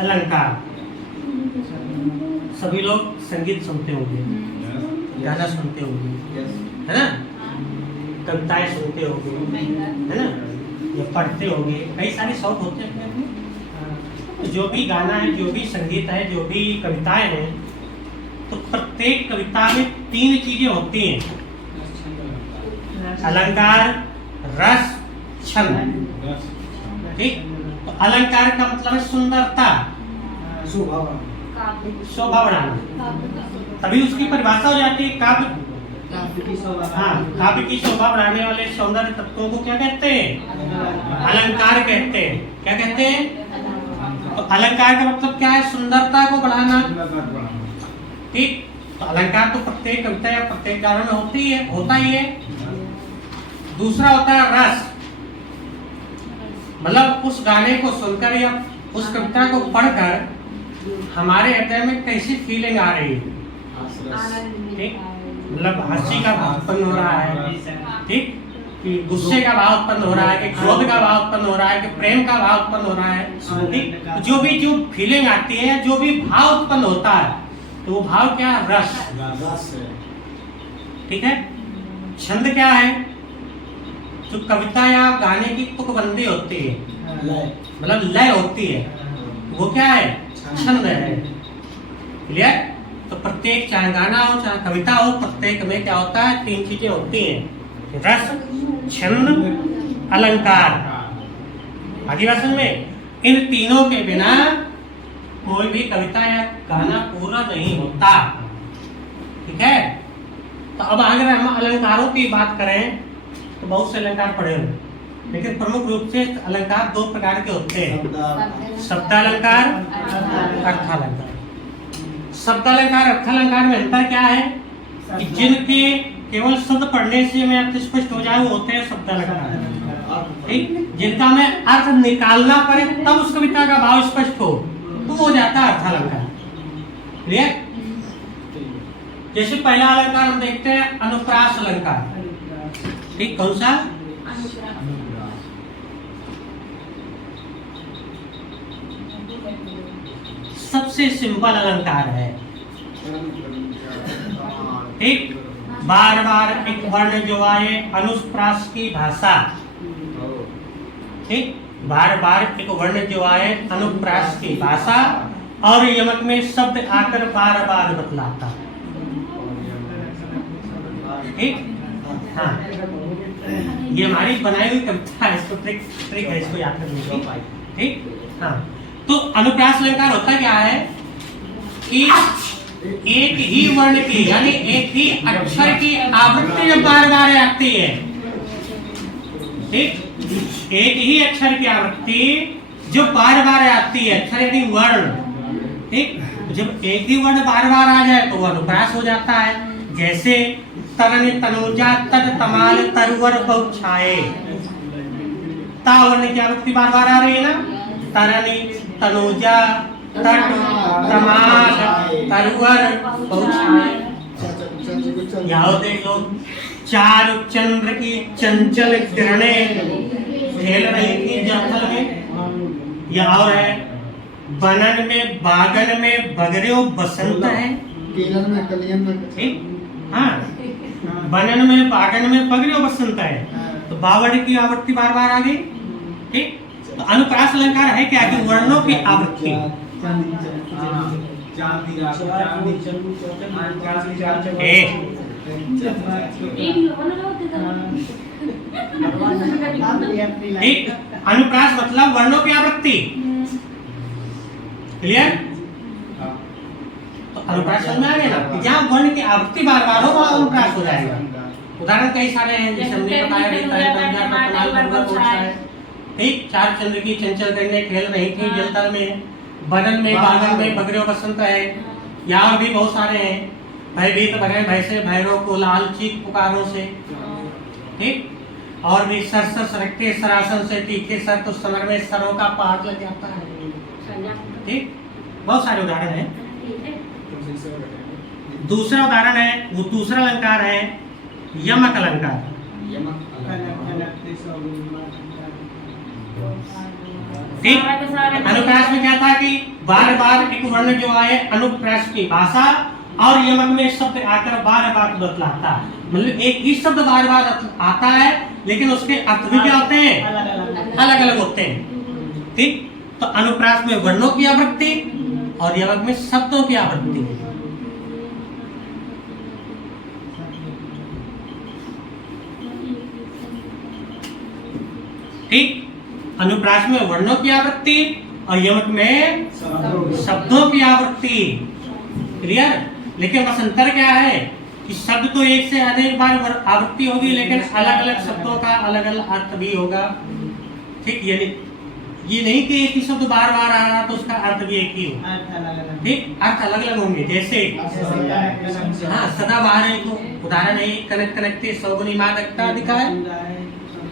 अलंकार। सभी लोग संगीत सुनते होंगे, गाना सुनते होंगे, है ना, कविताएं सुनते होंगे, है ना, या पढ़ते होंगे, कई सारे शौक होते हैं अपने। तो जो भी गाना है, जो भी संगीत है, जो भी कविताएं हैं, तो प्रत्येक कविता में 3 चीजें होती हैं: अलंकार, रस, छंद। ठीक। तो अलंकार का मतलब है सुंदरता, शोभा बढ़ाना। तभी उसकी परिभाषा हो जाती है काव्य। हाँ, काव्य की शोभा बढ़ाने वाले सौंदर्य तत्वों को क्या कहते हैं? अलंकार कहते हैं। क्या कहते हैं? तो अलंकार का मतलब क्या है? सुंदरता को बढ़ाना। ठीक। तो अलंकार तो प्रत्येक कविता या प्रत्येक गाना में होता ही है। दूसरा होता है रस, मतलब उस गाने को सुनकर या उस कविता को पढ़कर हमारे हृदय में कैसी फीलिंग आ रही है। ठीक। मतलब हंसी का भाव उत्पन्न हो रहा है, ठीक, कि गुस्से का भाव उत्पन्न हो रहा है, कि क्रोध का भाव उत्पन्न हो रहा है, कि प्रेम का भाव उत्पन्न हो रहा है। ठीक। जो फीलिंग आती है, जो भी भाव उत्पन्न होता है, तो वो भाव क्या है? रस। ठीक है। छंद क्या है? जो कविता या गाने की तुकबंदी होती है, मतलब लय होती है, वो क्या है? छंद है। क्लियर? तो प्रत्येक, चाहे गाना हो चाहे कविता हो, प्रत्येक में क्या होता है? 3 चीजें होती हैं: रस, छंद, अलंकार। आगे बात समझ में? इन तीनों के बिना कोई भी कविता या गाना पूरा नहीं होता। ठीक है। तो अब अगर हम अलंकारों की बात करें तो बहुत से अलंकार पढ़े हुए, लेकिन प्रमुख रूप से अलंकार 2 प्रकार के होते हैं: शब्दालंकार, अर्थालंकार। शब्दालंकार, अर्थालंकार में अंतर क्या है? कि जिनके केवल शब्द पढ़ने से में अर्थ स्पष्ट हो जाए, वो होते हैं शब्दालंकार। ठीक। जिनका में अर्थ निकालना पड़े तब उस कविता का भाव स्पष्ट हो, तो हो जाता है अर्थालंकार। क्लियर? जैसे पहला अलंकार हम देखते हैं अनुप्रास अलंकार। ठीक। कौन सा? सबसे सिंपल अलंकार है। ठीक। बार बार एक वर्ण जो आए, अनुप्रास की भाषा। ठीक। बार बार एक वर्ण जो आए, अनुप्रास की भाषा, और यमक में शब्द आकर बार बार बतलाता। ठीक। हाँ, ये हमारी बनाई हुई कविता है, इसको ट्रिक है, इसको याद करने की। ठीक। हाँ, तो अनुप्रास अलंकार होता क्या है कि एक ही वर्ण की, यानी एक ही अक्षर की आवृत्ति जब बार बार आती है, ठीक, एक ही अक्षर की आवृत्ति जो बार बार आती है, अक्षर यानी वर्ण। ठीक। जब एक ही वर्ण बार बार आ जाए तो वो अनुप्रास हो जाता है। जैसे तरन तनुजा तट तमाल तरुवर बहुछाए, ता वर्ण की आवृत्ति बार बार आ रही है ना, तरनी तनुजा तट तमाल तरुवर बहुछाए। यहाँ देख लो, चार चंद्र की चंचल किरणें खेल रही थी जंगल में। यह और है, बनन में बागन में बगरियो बसंत है। ठीक। हाँ, बनन में बागन में बगरियो बसंत है, तो बावड़ की आवृत्ति बार बार आ गई। ठीक। तो अनुप्रास अलंकार है क्या? कि वर्णों की आवृत्ति। ठीक। अनुप्रास मतलब वर्णों की आवृत्ति। क्लियर? तो अनुप्रास समझ में आ गया ना? जहाँ वर्ण की आवृत्ति बार बार हो वहाँ अनुप्रास हो जाएगा। उदाहरण कई सारे हैं, जैसे हमने बताया। ठीक। चार चंद्र की चंचल किरणें खेल रही थी जलतल में, बनन में बागन में बगरियो बसंत है। यहाँ भी बहुत सारे हैं, भयभीत भगे भय से भैरव को लाल चीख पुकारों से। ठीक। और भी सर सर सरकते सरासन से तीखे सर तो समर में सरों का पहाड़ लग जाता है। ठीक। बहुत सारे उदाहरण हैं। दूसरा उदाहरण है, वो दूसरा अलंकार है यमक अलंकार। ठीक। अनुप्रास में क्या था कि बार बार एक वर्ण जो आए अनुप्रास की भाषा और यमक में शब्द आकर बार बार बदलाता, मतलब एक ही शब्द बार बार आता है लेकिन उसके अर्थ भी क्या होते हैं, अलग अलग होते हैं। ठीक, तो अनुप्रास में वर्णों की आवृत्ति और यमक में शब्दों की आवृत्ति। ठीक, अनुप्रास में वर्णों की आवृत्ति और यमक में शब्दों की आवृत्ति। क्लियर। लेकिन बस अंतर क्या है कि शब्द तो एक से अनेक बार आवृत्ति होगी लेकिन अलग अलग शब्दों का अलग अलग अर्थ भी होगा। ठीक, यानी ये नहीं कि एक ही शब्द बार बार आ रहा तो उसका अर्थ भी एक ही हो। ठीक, अर्थ अलग अलग होंगे। जैसे हाँ, सदाबहार को उदाहरण है कनक कनकते सौगुनी मादकता दिखाए।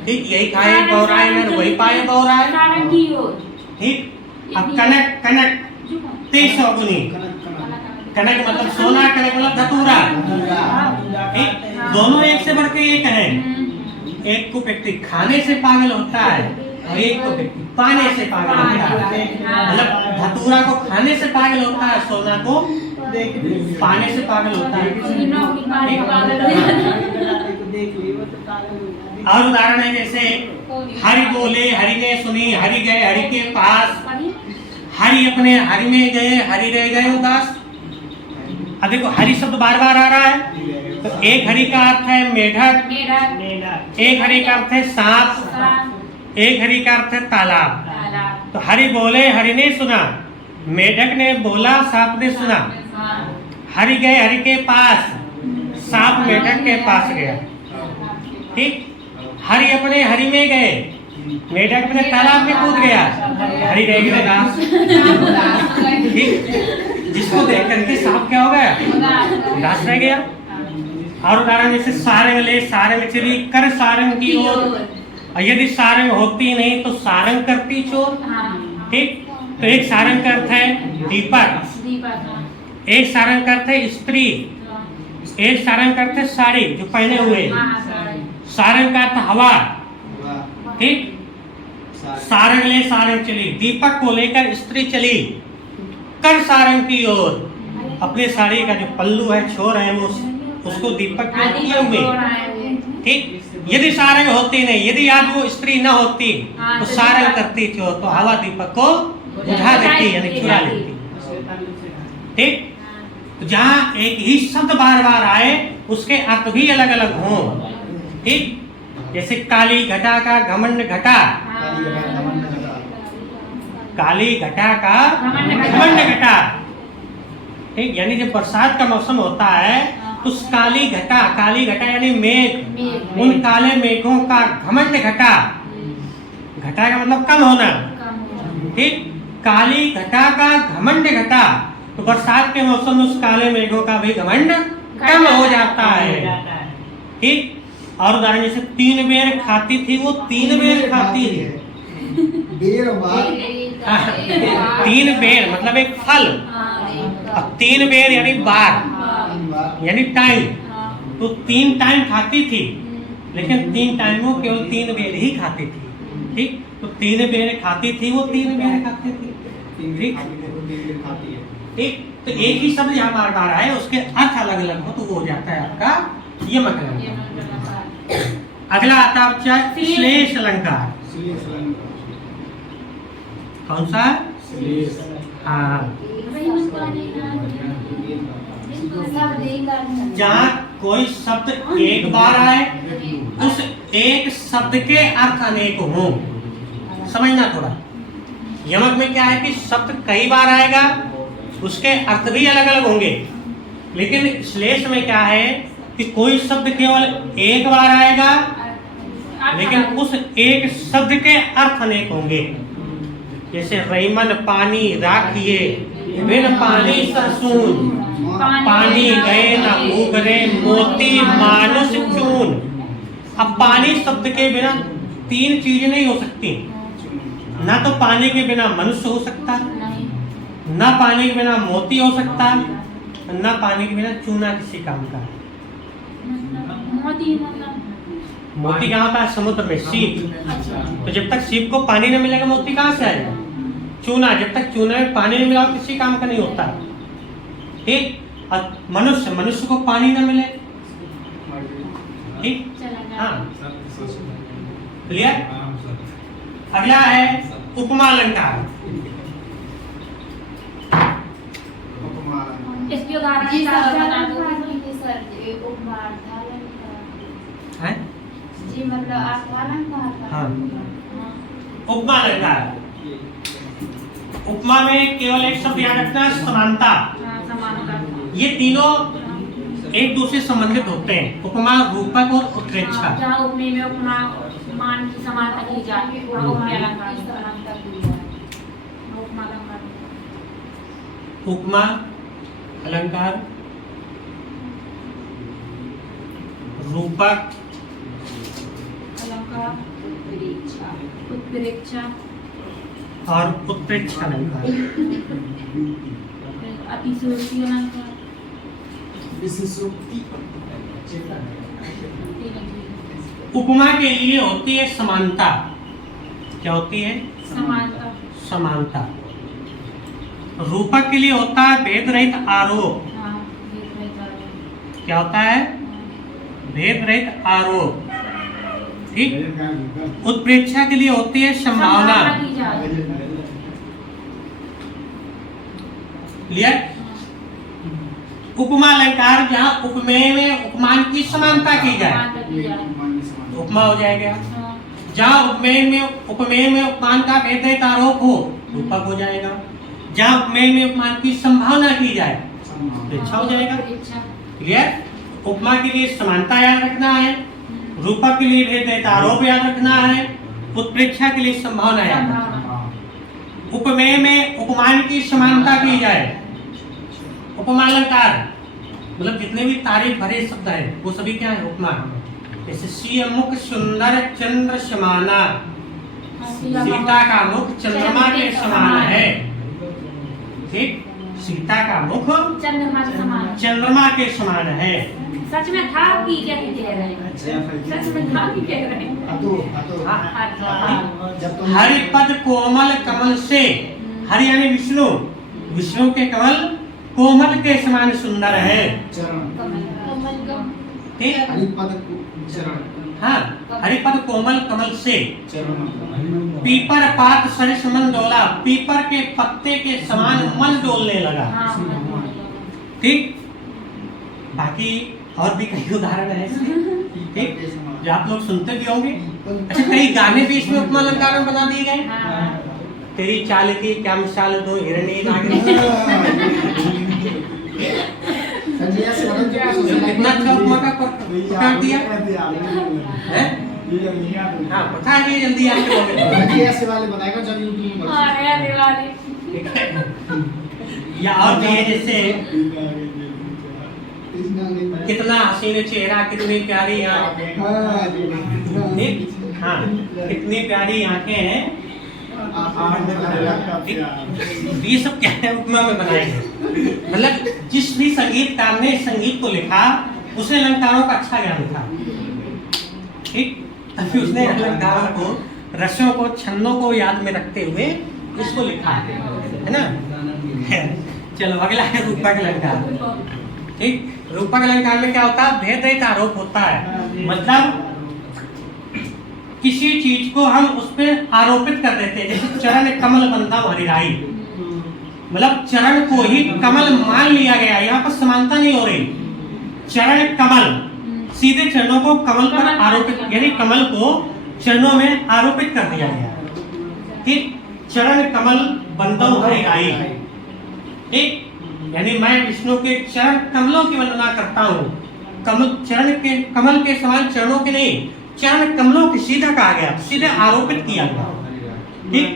ठीक, यही खाए बौराए नर वही पाए बौराए। ठीक, अब कनक कनक ते सौगुनी, कनक मतलब सोना, कनक मतलब धतूरा। ठीक, दोनों एक से बढ़ के एक है। एक को व्यक्ति खाने से पागल होता है और एक को व्यक्ति पाने से पागल होता है। मतलब धतूरा को खाने से पागल होता है, सोना को पाने से पागल होता है। और उदाहरण है जैसे हरि बोले हरि ने सुनी, हरि गए हरि के पास, हरि अपने हरि में गए हरि रह गए उदास। अब देखो हरि शब्द बार बार आ रहा है तो एक हरि का अर्थ है मेढक, एक हरि का अर्थ है सांप, एक हरि का अर्थ है तालाब। तो हरि बोले हरि ने सुना, मेढक ने बोला सांप ने सुना। हरि गए हरि के पास, सांप मेढक के पास गया। ठीक, हरि अपने हरि में गए, मेढक अपने तालाब में कूद गया, हरि रह गए दास। ठीक, जिसको देख करके सांप क्या हो गया, दास रह गया। और उदाहरण जैसे सारंग ले सारंग चली कर सारंग की ओर, यदि सारंग होती नहीं तो सारंग करती चोर। ठीक, तो एक सारंग का अर्थ है दीपक, एक सारंग का अर्थ है स्त्री, एक सारंग का अर्थ है साड़ी जो पहने हुए, सारंग का अर्थ हवा। ठीक, सारंग ले सारंग चली, दीपक को लेकर स्त्री चली कर सारंग की ओर। अपने साड़ी का जो पल्लू है छोर है वो उसको दीपक में किए हुए। ठीक, यदि सारंग होती नहीं, यदि आज वो स्त्री न होती तो सारंग करती चोर, तो हवा दीपक को बुझा देती यानी चुरा लेती। ठीक, तो जहाँ एक ही शब्द बार बार आए उसके अर्थ भी अलग अलग हों। ठीक, जैसे काली घटा का घमंड घटा, काली घटा का घमंड घटा। ठीक, यानी जब बरसात का मौसम होता है तो काली घटा यानी मेघ, उन काले मेघों का घमंड घटा, घटा का मतलब कम होना। ठीक, काली घटा का घमंड घटा, तो बरसात के मौसम में उस काले मेघों का भी घमंड कम हो जाता है। ठीक, और उदाहरण जैसे 3 बेर खाती थी वो 3 बेर खाती है। 3 बेर मतलब एक फल, अब 3 बेर यानी बार यानी टाइम, तो 3 टाइम खाती थी लेकिन 3 टाइम वो केवल 3 बेर ही खाती थी। ठीक, तो 3 बेर खाती थी वो 3 बेर खाती थी। ठीक, ठीक, तो एक ही शब्द यहाँ बार बार आए उसके अर्थ अलग अलग हो तो वो हो जाता है आपका यमक अलंकार। अगला आता है श्लेष अलंकार। कौन सा? हाँ, जहाँ कोई शब्द एक बार आए उस एक शब्द के अर्थ अनेक हों। समझना थोड़ा, यमक में क्या है कि शब्द कई बार आएगा उसके अर्थ भी अलग अलग होंगे, लेकिन श्लेष में क्या है कि कोई शब्द केवल एक बार आएगा लेकिन उस एक शब्द के अर्थ अनेक होंगे। जैसे रईमन पानी राखिए बिन पानी सरसून, पानी गए न उगरे मोती मानुष चून। अब पानी शब्द के बिना 3 चीजें नहीं हो सकती, ना तो पानी के बिना मनुष्य हो सकता, ना पानी के बिना मोती हो सकता, ना पानी के बिना चूना किसी काम का। मोती कहाँ होता है? समुद्र में, सीप। तो जब तक सीप को पानी न मिलेगा मोती कहाँ से आएगा? चूना, जब तक चूना में पानी नहीं मिला किसी काम का नहीं होता। ठीक। और मनुष्य को पानी न मिले, ठीक, हाँ, क्लियर। अगला है उपमा अलंकार। इसकी उदाहरण है जी, मतलब हाँ, उपमा अलंकार। उपमा में केवल एक शब्द याद रखना, समानता। ये तीनों एक दूसरे से संबंधित होते हैं, उपमा, रूपक और उत्प्रेक्षा। जहाँ उपमेय में उपमान की समानता की जाए, उपमेय अलंकार की समानता की जाए। उपमा अलंकार, रूपक अलंकार, उत्प्रेक्षा और उत्प्रेक्षा अलंकार। अतिशयोक्ति अलंकार, उपमा के लिए होती है समानता। क्या होती है? समानता। समानता। रूपक के लिए होता है भेद रहित आरोप। क्या होता है? भेद रहित आरोप। ठीक। उत्प्रेक्षा के लिए होती है संभावना। क्लियर। उपमा अलंकार जहाँ उपमेय में उपमान की समानता की जाए, उपमा हो जाएगा। जहाँ उपमेय में उपमान का भेद रहित आरोप हो, रूपक हो जाएगा। जहाँ उपमेय में उपमान की संभावना की जाए, उत्प्रेक्षा हो जाएगा। क्लियर। उपमा के लिए समानता याद रखना है, रूपक के लिए भेद रहित आरोप याद रखना है, उत्प्रेक्षा के लिए संभावना याद रखना है। उपमेय में उपमान की समानता की जाए, उपमा अलंकार मतलब जितने भी तारीफ भरे शब्द हैं वो सभी क्या है? उपमा। जैसे सी मुख सुंदर चंद्र समाना, सीता का मुख चंद्रमा के समान है। ठीक। सीता का मुख चंद्रमा के समान है। सच में था कि क्या कह रहे हैं? सच में था कि कह रहे हैं? हरिपद कोमल कमल से, हरि यानी विष्णु, विष्णु के कमल कोमल के समान सुंदर है। ठीक। हाँ, हरिपद कोमल कमल से। पीपर पात सरिस मन डोला, पीपर के पत्ते के समान मन डोलने लगा। ठीक। बाकी और भी कई उदाहरण है इसके, ठीक, जो आप लोग सुनते भी होंगे। अच्छा, कई गाने भी इसमें उपमा अलंकार में बना दिए गए। तेरी चाल की क्या मिसाल दो हिरणी कितना अच्छा उपमा का प्रकार दिया है। हाँ, पता है ये जल्दी आपके वाले बताएगा जब या और भी है, जैसे कितना हसीन चेहरा, कितनी प्यारी आँखें। हाँ, कितनी प्यारी आँखें हैं। ये सब क्या है? उपमा में बनाए गए। मतलब जिस भी संगीतकार ने इस संगीत को लिखा उसने अलंकारों का अच्छा ज्ञान था। ठीक। तभी उसने अलंकारों को, रसों को, छंदों को याद में रखते हुए इसको लिखा है ना। चलो अगला है रूपक अलंकार। ठीक। रूपक अलंकार में क्या होता है? भेद रहित आरोप होता है। मतलब किसी चीज को हम उस पर आरोपित कर देते हैं। जैसे चरण कमल बंधा हरिराई, मतलब चरण को ही कमल मान लिया गया। यहाँ पर समानता नहीं हो रही। चरण कमल, सीधे चरणों को कमल पर आरोपित, यानी कमल को चरणों में आरोपित कर दिया गया। ठीक। चरण कमल बंधा हरिराई। ठीक। यानी मैं विष्णु के चरण कमलों की वंदना करता हूँ। कमल के समान चरणों के नहीं, चरण कमलों की सीधा कहा गया, सीधे आरोपित किया गया। ठीक।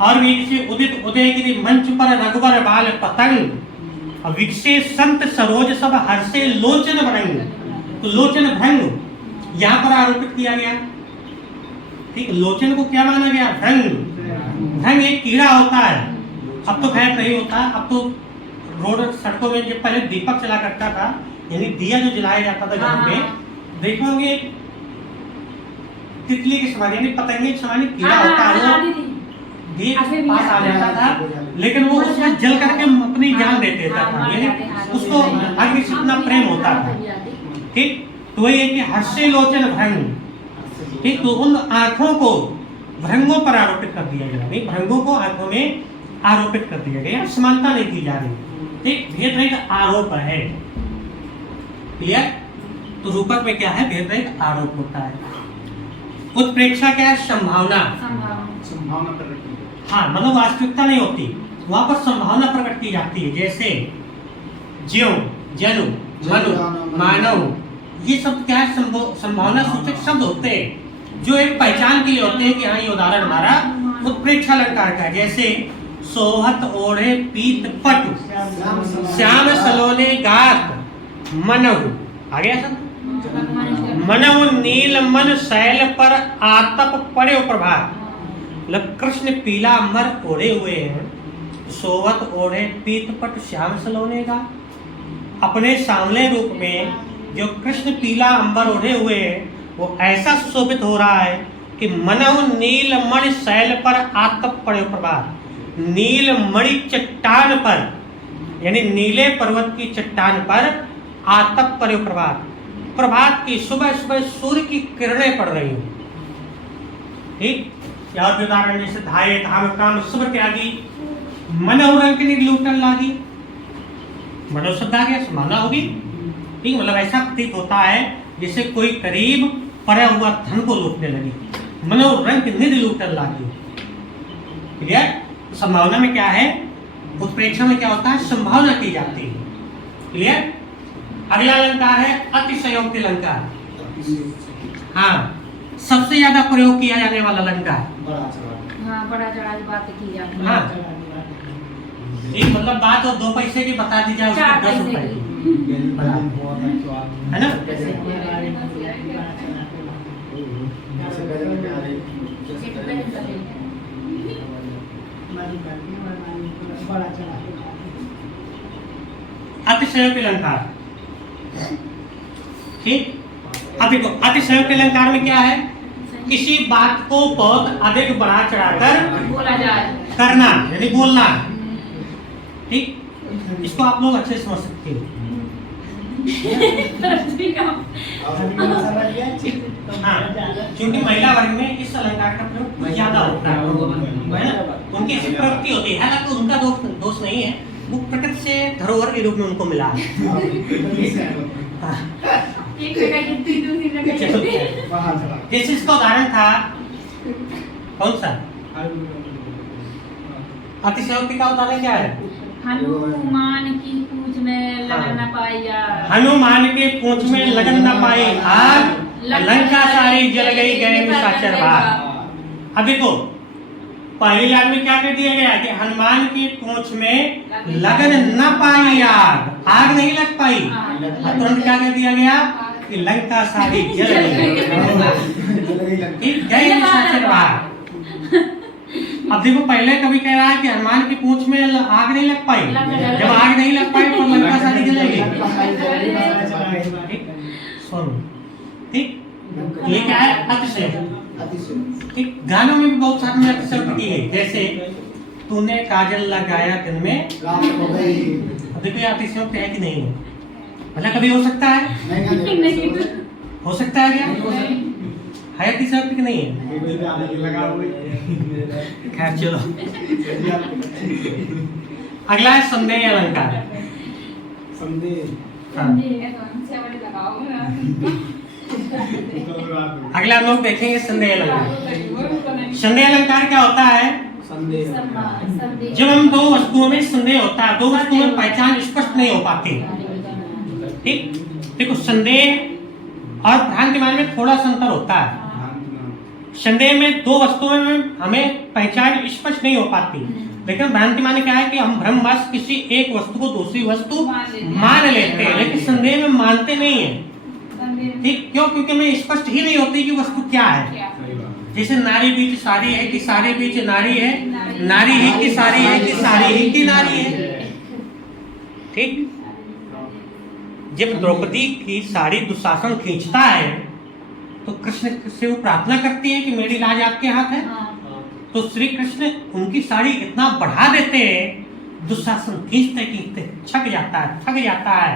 और भी जैसे उदित उदयगिरी मंच पर रघुबर बाल पतंग, विकसे संत सरोज सब हर्षे लोचन भृंग, तो लोचन भृंग यहाँ पर आरोपित किया गया। ठीक। लोचन को क्या माना गया? भृंग। भृंग एक कीड़ा होता है, अब तो खैर नहीं होता। अब तो रोड सड़कों में जब पहले दीपक चला करता था, यानी दिया जो जलाया जाता था घर में, देखोगे तितली के समान यानी पतंगे के समान कीड़ा होता है वो भी पास आ जाता था, लेकिन वो उसमें जल करके अपनी जान दे देता था, यानी उसको आगे से इतना प्रेम होता था। ठीक, तो वही है कि हर्षे लोचन भृंग, ठीक, तो उन आंखों को भृंगों पर आरोपित कर दिया गया, नहीं भृंगों को आंखों में आरोपित कर दिया गया, समानता नहीं की जा रही। ठीक, भेद रहित आरोप है, क्लियर। तो रूपक में क्या है, भेद रहित आरोप होता है। उत्प्रेक्षा क्या है, संभावना, संभावना प्रकट की। हाँ मतलब वास्तविकता नहीं होती, वहां पर संभावना प्रकट की जाती है। जैसे ज्यों, जनु, मनु, मानव, ये सब क्या है, संभावना सूचक शब्द होते हैं जो एक पहचान के लिए होते हैं कि हाँ ये उदाहरण हमारा उत्प्रेक्षा अलंकार का है। जैसे सोहत ओढ़े पीत पट, श्याम सलोने गात, मनहु, आ गया सब, मनहु नील मन शैल पर आतप पड़े प्रभात, मतलब कृष्ण पीला अंबर ओढ़े हुए हैं, सोवत ओढ़े पीत पट श्याम सलोने का, अपने सांवले रूप में जो कृष्ण पीला अंबर ओढ़े हुए हैं वो ऐसा सुशोभित हो रहा है कि मनहु नील मणि शैल पर आतप पड़े प्रभात, नील मणि चट्टान पर यानी नीले पर्वत की चट्टान पर आतप पड़े प्रभात, प्रभात की सुबह सुबह सूर्य की किरणें पड़ रही हैं। ठीक, या और उदाहरण जैसे धाये धाम काम सब त्यागी, मनहु रंग की लूटन लागी, मनहु शब्द आ गया, समाना होगी। ठीक, मतलब ऐसा प्रतीत होता है जैसे कोई करीब पड़ा हुआ धन को लूटने लगी, मनहु रंग निधि लूटन लागी। क्लियर। संभावना में क्या है, उत्प्रेक्षा में क्या होता है, संभावना की जाती है। क्लियर। अगला अलंकार है अतिशयोक्ति अलंकार। हाँ, सबसे ज्यादा प्रयोग किया जाने वाला अलंकार। बड़ा चढ़ा की बात की जाती है। हाँ, एक मतलब बात और 2 पैसे की बता दी जाए उसको 10 रुपए की, है ना। अतिशयोक्ति अलंकार। ठीक, अब देखो अतिशयोक्ति अलंकार में क्या है, किसी बात को बहुत अधिक बढ़ा चढ़ाकर बोला जाए, करना यानी बोलना। ठीक, इसको आप लोग अच्छे से समझ सकते हो। हाँ, क्योंकि महिला वर्ग में इस अलंकार का प्रयोग ज्यादा होता है ना, उनकी ऐसी प्रवृत्ति होती है, हालांकि उनका दोष नहीं है, वो प्रकृति से धरोहर के रूप में उनको मिला है। जैसे इसका उदाहरण था कौन सा, अतिशयोक्ति का उदाहरण क्या है, हनुमान की पूंछ में लगन न पाया, हनुमान के पूंछ में लगन न पाई आग, लंका सारी जल गई गए निशाचर भाग। अब देखो पहली लाइन में क्या कर दिया गया कि हनुमान की पूंछ में लगन न पाई आग, आग नहीं लग पाई, तुरंत क्या कर दिया गया कि लंका सारी जल गई निशाचर भाग। अब देखो पहले कभी कह रहा है कि हनुमान की पूंछ में आग नहीं लग पाई, जब आग नहीं लग पाई तो लंका सारी जलेगी। सुनो, ठीक, ये क्या है, अतिशयोक्ति। ठीक, गानों में भी बहुत सारे में अतिशयोक्ति है, जैसे तूने काजल लगाया दिन में, अब देखो ये अतिशयोक्ति है कि नहीं है, मतलब कभी हो सकता है, हो सकता है क्या, है अतिशयोक्ति कि नहीं है। खैर चलो, अगला है संदेह अलंकार। अगला हम लोग देखेंगे संदेह अलंकार। संदेह अलंकार क्या होता है, जब हम दो वस्तुओं में संदेह होता है, दो वस्तुओं में पहचान स्पष्ट नहीं हो पाती। ठीक, देखो संदेह और भ्रांतिमान में थोड़ा सा अंतर होता है। संदेह में दो वस्तुओं में हमें पहचान स्पष्ट नहीं हो पाती, लेकिन भ्रांति माने क्या है कि हम भ्रमवश किसी एक वस्तु को दूसरी वस्तु मान लेते हैं, लेकिन संदेह में मानते नहीं है। ठीक, क्यों, क्योंकि हमें स्पष्ट ही नहीं होती कि वस्तु क्या है। जैसे नारी बीच साड़ी है कि साड़ी बीच नारी है, नारी ही की साड़ी है कि साड़ी ही की नारी है। ठीक, जब द्रौपदी की साड़ी दुशासन खींचता है तो कृष्ण से वो प्रार्थना करती है कि मेरी लाज आपके हाथ है। हाँ। तो श्री कृष्ण उनकी साड़ी इतना बढ़ा देते हैं, दुशासन खींचते खींचते थक जाता है,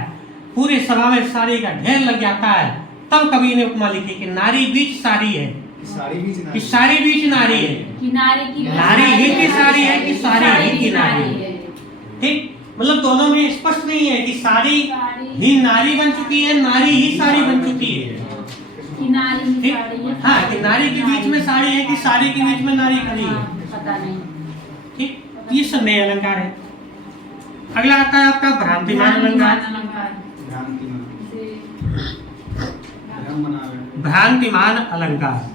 पूरे सभा में साड़ी का ढेर लग जाता है। तब कवि ने उपमा लिखी कि नारी बीच साड़ी है, कि साड़ी बीच नारी है, कि नारी ही की साड़ी है कि साड़ी ही की नारी है। ठीक, मतलब दोनों में स्पष्ट नहीं है कि साड़ी ही नारी बन चुकी है, नारी ही साड़ी बन चुकी है। कि नारी ही ठीक, साड़ी है। हाँ, कि नारी के बीच में साड़ी है कि साड़ी के बीच में नारी खड़ी है। पता नहीं। ठीक, ये सब नए अलंकार है। अगला आता है आपका भ्रांतिमान अलंकार। भ्रांतिमान अलंकार,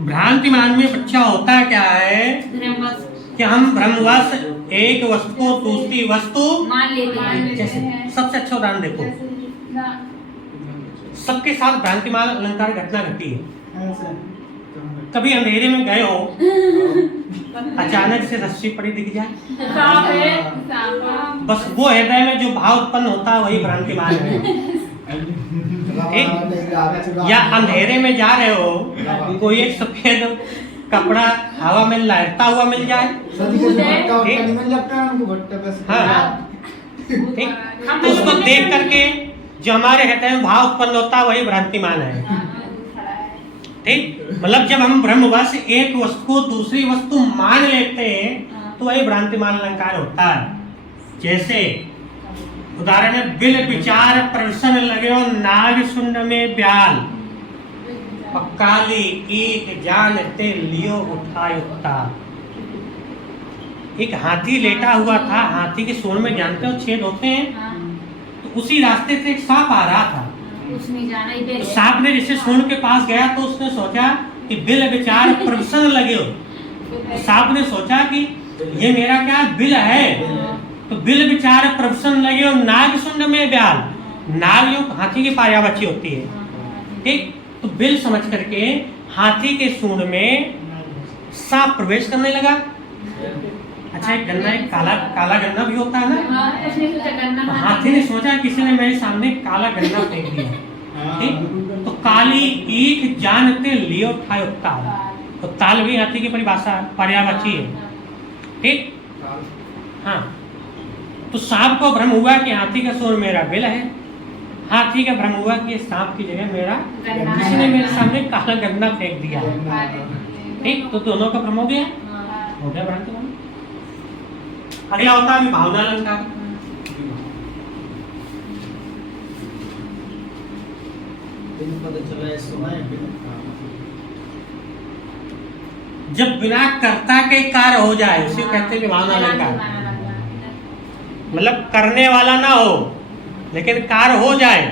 भ्रांतिमान में बच्चा होता क्या है कि हम भ्रमवश एक वस्तु को दूसरी वस्तु मान लेते हैं। जैसे सबसे अच्छा उदाहरण देखो, सबके साथ भ्रांतिमान अलंकार घटना घटी है। कभी अंधेरे में गए हो, अचानक से रस्सी पड़ी दिख जाए, बस वो हृदय में जो भाव उत्पन्न होता है वही भ्रांतिमान है। या अंधेरे में जा रहे हो, कोई एक सफेद कपड़ा हवा में लहरता हुआ मिल जाए, हाँ, ठीक, उसको देख करके जो हमारे हृदय में भाव उत्पन्न होता है वही भ्रांतिमान है। ठीक, मतलब जब हम ब्रह्मवश एक वस्तु को दूसरी वस्तु मान लेते हैं तो वही भ्रांतिमान अलंकार होता है। जैसे उदाहरण है, बिल विचार प्रवसन लगे नाग सुंड में ब्याल, काली एक जानते लियो उठायुक्ता। एक हाथी लेटा हुआ था, हाथी के सूंड में जानते हो छेद होते हैं, तो उसी रास्ते से एक सांप आ रहा था। उसने जाना ही तो सांप ने जैसे सूंड के पास गया तो उसने सोचा कि बिल विचार प्रवसन लगे हो, तो सांप ने सोचा कि ये मेरा क्या बिल है, तो बिल विचार प्रवसन लगे हो नाग सुंड में ब्याल, नाग जो हाथी की पर्यायवाची होती है। ठीक, तो बिल समझ करके हाथी के सूंड में सांप प्रवेश करने लगा। अच्छा, एक गन्ना, एक काला गन्ना भी होता है ना, तो हाथी ने सोचा किसी ने मेरे सामने काला गन्ना फेंक दिया। ठीक, तो काली ईख जानते लियो उठाए ताल, तो ताल भी हाथी की परिभाषा पर्यायवाची है। ठीक, हाँ, तो सांप को भ्रम हुआ कि हाथी का सूंड मेरा बिल है, हाथी का भ्रम हुआ कि सांप की जगह मेरा किसी ने मेरे सामने काला गन्ना फेंक दिया। ठीक, तो दोनों का भ्रम हो गया भ्रांतिमान। अगला होता है भावना अलंकार। जब बिना कर्ता के कार्य हो जाए उसे कहते हैं भावना अलंकार। मतलब करने वाला ना हो लेकिन कार्य हो जाए,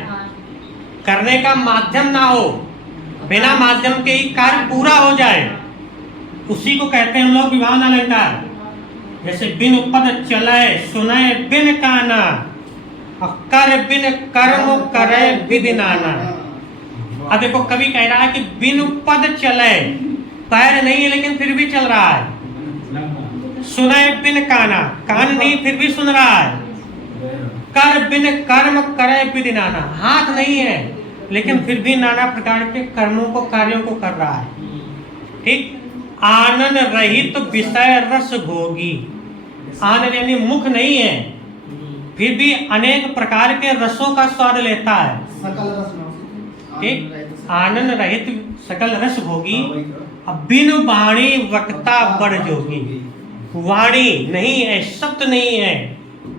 करने का माध्यम ना हो, बिना माध्यम के ही कार्य पूरा हो जाए, उसी को कहते हैं हम लोग विभावना अलंकार। जैसे बिन पद चले सुने बिन काना, कर बिन कर्म करे विधि नाना। अब देखो कवि कह रहा है कि बिन पद चले, पैर नहीं है लेकिन फिर भी चल रहा है। सुने बिन काना, कान नहीं फिर भी सुन रहा है। कर बिन कर्म करे विधि नाना, हाथ नहीं है लेकिन फिर भी नाना प्रकार के कर्मों को कार्यों को कर रहा है। ठीक, आनंद रहित विषय रस भोगी, आनंद यानी मुख नहीं है फिर भी अनेक प्रकार के रसों का स्वाद लेता है। ठीक, आनंद रहित सकल रस भोगी। अब बिन वाणी वक्ता बड़ जोगी, वाणी नहीं है, शब्द नहीं है,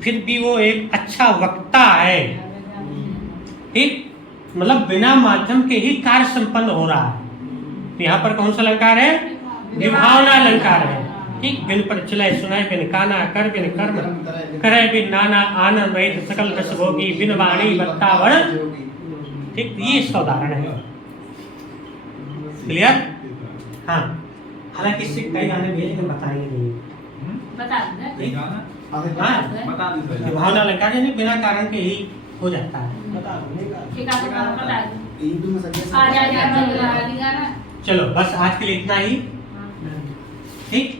फिर भी वो एक अच्छा वक्ता है। ठीक, मतलब बिना माध्यम के ही कार्य संपन्न हो रहा है। यहाँ पर कौन सा अलंकार है? विभावना अलंकार है। ठीक, बिन पर चले सुनाए बिन काना, कर बिन कर्म करे बिन नाना, आनंद रहित सकल रस भोगी, बिन वाणी वक्ता बड़। ठीक, ये इसका उदाहरण है। क्लियर? हाँ, हालांकि इससे कई गाने भी लेकिन बताएंगे नहीं। भावना अलंकार यानी बिना कारण के ही हो जाता है। चलो बस आज के लिए इतना ही। ठीक।